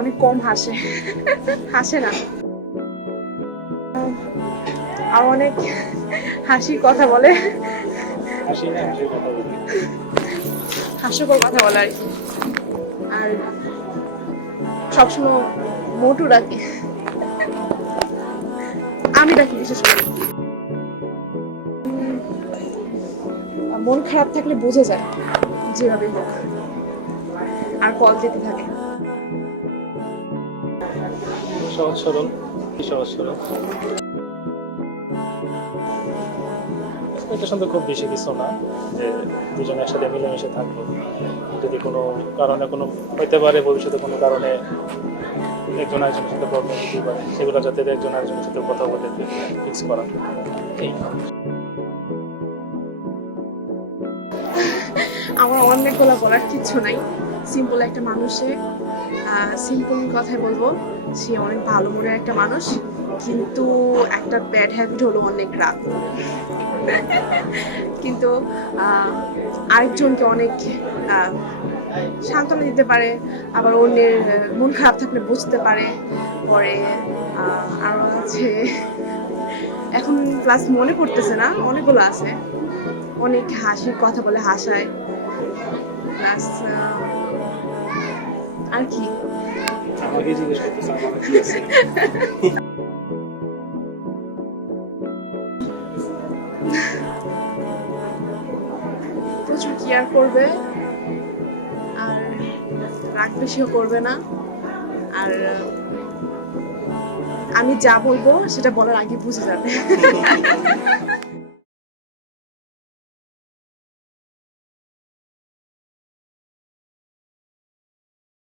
অনেক কম হাসে, হাসে না। আর অনেক হাসির কথা বলে, হাস্যকর কথা বলে আর কি। আর সবসময় মোটু ডাকে, আমি ডাকি বিশেষ করে। মন খারাপ থাকলে বোঝা যায় যেভাবে হোক, আর কল যেতে থাকে। সহজ সরল, সহজ সরল। এটা শুনতে খুব বেশি কিছু না, যে দুজন একসাথে মিলেমিশে থাকবো। যদি কোনো কারণে কোনো হইতে পারে, ভবিষ্যতে কোনো কারণে একজন আরেকজনের সাথে প্রবলেম হতে পারে, সেগুলো যাতে একজন আরেকজনের সাথে কথা বলে ফিক্স করা। এই আমার অনেকগুলো বলার কিচ্ছু নাই। সিম্পল একটা মানুষে, সিম্পল কথাই বলবো, সে অনেক ভালো মনের একটা মানুষ, কিন্তু একটা ব্যাড হ্যাবিট হলো অনেক রাগ। কিন্তু আরেকজনকে অনেক সান্ত্বনা দিতে পারে, আবার অন্যের মন খারাপ থাকলে বুঝতে পারে। পরে আরো আছে, এখন ক্লাস মনে পড়তেছে না, অনেকগুলো আছে। অনেক হাসির কথা বলে, হাসায়। প্লাস আর কি, আমাকে জিজ্ঞেস করতেছে প্রচুর কেয়ার করবে, আর রাগ বেশিও করবে না। আর আমি যা বলবো সেটা বলার আগে বুঝে যাবে।